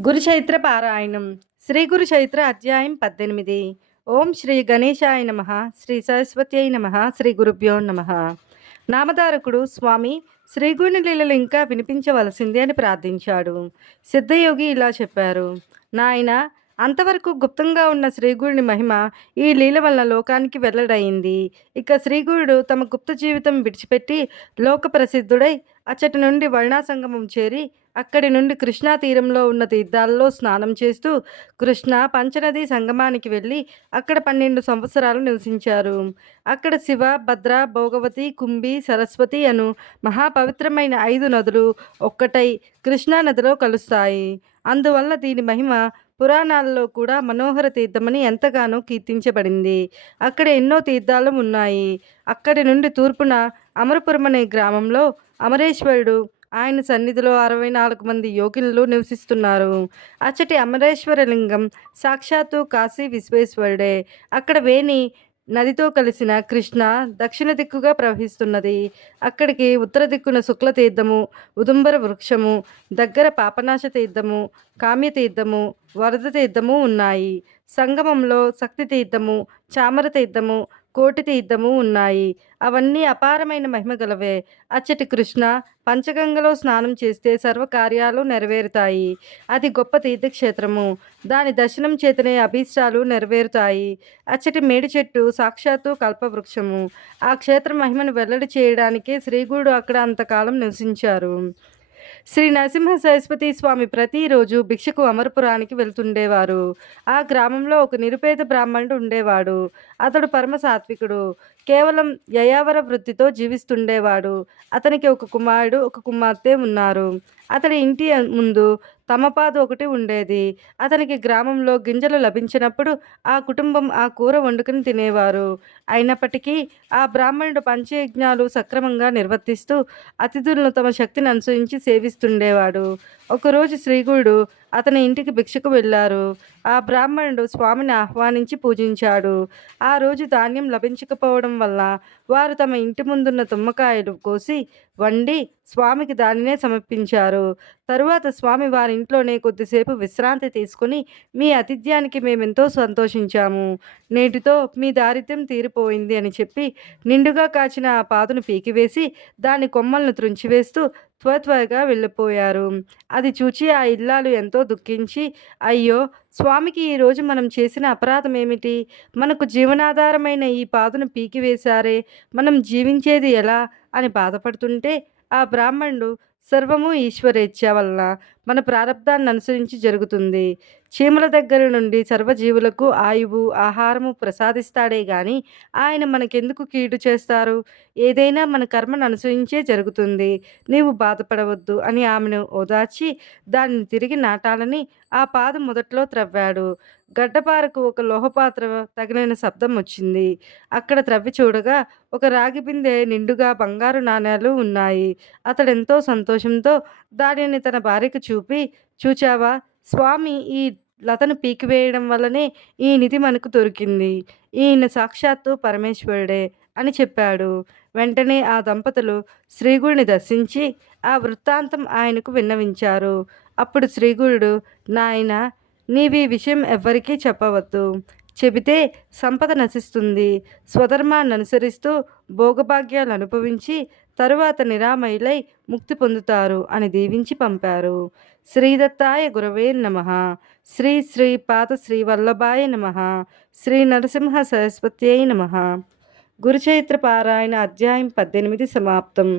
గురుచైత్ర పారాయణం శ్రీ గురుచైత్ర అధ్యాయం 18. ఓం శ్రీ గణేశాయ నమ. శ్రీ సరస్వత్యై నమ. శ్రీ గురుభ్యో నమ. నామధారకుడు స్వామి శ్రీగురుని లీలలు ఇంకా వినిపించవలసింది అని ప్రార్థించాడు. సిద్ధయోగి ఇలా చెప్పారు: నాయన, అంతవరకు గుప్తంగా ఉన్న శ్రీగురుని మహిమ ఈ లీల వలన లోకానికి వెల్లడయింది. ఇక శ్రీగురుడు తమ గుప్త జీవితం విడిచిపెట్టి లోక ప్రసిద్ధుడై అచ్చటి నుండి వర్ణాసంగమం చేరి అక్కడి నుండి కృష్ణా తీరంలో ఉన్న తీర్థాల్లో స్నానం చేస్తూ కృష్ణ పంచనది సంగమానికి వెళ్ళి అక్కడ 12 సంవత్సరాలు నివసించారు. అక్కడ శివ, భద్ర, భోగవతి, కుంభి, సరస్వతి అను మహాపవిత్రమైన 5 నదులు ఒక్కటై కృష్ణా నదిలో కలుస్తాయి. అందువల్ల దీని మహిమ పురాణాల్లో కూడా మనోహర తీర్థమని ఎంతగానో కీర్తించబడింది. అక్కడ ఎన్నో తీర్థాలు ఉన్నాయి. అక్కడి నుండి తూర్పున అమరపురం అనే గ్రామంలో అమరేశ్వరుడు, ఆయన సన్నిధిలో 64 మంది యోగినులు నివసిస్తున్నారు. అచ్చటి అమరేశ్వర లింగం సాక్షాత్తు కాశీ విశ్వేశ్వరుడే. అక్కడ వేణి నదితో కలిసిన కృష్ణ దక్షిణ దిక్కుగా ప్రవహిస్తున్నది. అక్కడికి ఉత్తర దిక్కున శుక్ల తీర్థము, ఉదుంబర వృక్షము, దగ్గర పాపనాశ తీర్థము, కామ్య తీర్థము, వరద తీర్థము ఉన్నాయి. సంగమంలో శక్తి తీర్థము, చామర తీర్థము, కోటి తీర్థము ఉన్నాయి. అవన్నీ అపారమైన మహిమ గలవే. అచ్చటి కృష్ణ పంచగంగలో స్నానం చేస్తే సర్వకార్యాలు నెరవేరుతాయి. అది గొప్ప తీర్థక్షేత్రము. దాని దర్శనం చేతనే అభీష్టాలు నెరవేరుతాయి. అచ్చటి మేడి చెట్టు సాక్షాత్తు కల్పవృక్షము. ఆ క్షేత్ర మహిమను వెల్లడి చేయడానికే శ్రీగురుడు అక్కడ అంతకాలం నివసించారు. శ్రీ నరసింహ సరస్వతి స్వామి ప్రతిరోజు భిక్షకు అమరపురానికి వెళ్తుండేవారు. ఆ గ్రామంలో ఒక నిరుపేద బ్రాహ్మణుడు ఉండేవాడు. అతడు పరమ సాత్వికుడు. కేవలం యయావర వృత్తితో జీవిస్తుండేవాడు. అతనికి ఒక కుమారుడు, ఒక కుమార్తె ఉన్నారు. అతడి ఇంటి ముందు తమపాదు ఒకటి ఉండేది. అతనికి గ్రామంలో గింజలు లభించినప్పుడు ఆ కుటుంబం ఆ కూర వండుకుని తినేవారు. అయినప్పటికీ ఆ బ్రాహ్మణుడు పంచయజ్ఞాలు సక్రమంగా నిర్వర్తిస్తూ అతిథులను తమ శక్తిని అనుసరించి సేవిస్తుండేవాడు. ఒకరోజు శ్రీగురుడు అతని ఇంటికి భిక్షకు వెళ్ళారు. ఆ బ్రాహ్మణుడు స్వామిని ఆహ్వానించి పూజించాడు. ఆ రోజు ధాన్యం లభించకపోవడం వల్ల వారు తమ ఇంటి ముందున్న తుమ్మకాయలు కోసి వండి స్వామికి దానినే సమర్పించారు. తరువాత స్వామి వారి ఇంట్లోనే కొద్దిసేపు విశ్రాంతి తీసుకుని, మీ ఆతిథ్యానికి మేమెంతో సంతోషించాము. నేటితో మీ దారిద్ర్యం తీరిపోయింది అని చెప్పి నిండుగా కాచిన ఆ పాదును పీకివేసి దాని కొమ్మలను త్రుంచివేస్తూ త్వరగా వెళ్ళిపోయారు. అది చూచి ఆ ఇల్లాలు ఎంతో దుఃఖించి, అయ్యో స్వామికి ఈరోజు మనం చేసిన అపరాధం ఏమిటి? మనకు జీవనాధారమైన ఈ పాదును పీకివేశారే, మనం జీవించేది ఎలా అని బాధపడుతుంటే ఆ బ్రాహ్మణుడు సర్వము ఈశ్వరేచ్ఛ వలన మన ప్రారంధాన్ని అనుసరించి జరుగుతుంది. చీమల దగ్గర నుండి సర్వజీవులకు ఆయువు, ఆహారము ప్రసాదిస్తాడే గాని ఆయన మనకెందుకు కీడు చేస్తారు? ఏదైనా మన కర్మను అనుసరించే జరుగుతుంది. నీవు బాధపడవద్దు అని ఆమెను ఓదార్చి దానిని తిరిగి నాటాలని ఆ పాదం మొదట్లో త్రవ్వాడు. గడ్డపారకు ఒక లోహపాత్ర తగిలిన శబ్దం వచ్చింది. అక్కడ త్రవ్వి చూడగా ఒక రాగి బిందె నిండుగా బంగారు నాణేలు ఉన్నాయి. అతడెంతో సంతోషంతో దానిని తన భార్యకు చూపి, చూచావా, స్వామి ఈ లతను పీకివేయడం వల్లనే ఈ నిధి మనకు దొరికింది. ఈయన సాక్షాత్తు పరమేశ్వరుడే అని చెప్పాడు. వెంటనే ఆ దంపతులు శ్రీగుడిని దర్శించి ఆ వృత్తాంతం ఆయనకు విన్నవించారు. అప్పుడు శ్రీగురుడు, నాయన, నీవీ విషయం ఎవ్వరికీ చెప్పవద్దు. చెబితే సంపద నశిస్తుంది. స్వధర్మాన్ని అనుసరిస్తూ భోగభాగ్యాలు అనుభవించి తరువాత నిరామయులై ముక్తి పొందుతారు అని దీవించి పంపారు. శ్రీదత్తాయ గురవే నమః. శ్రీ శ్రీపాద శ్రీవల్లభాయ నమః. శ్రీ నరసింహ సరస్వత్యై నమః. గురుచైత్ర పారాయణ అధ్యాయం 18 సమాప్తం.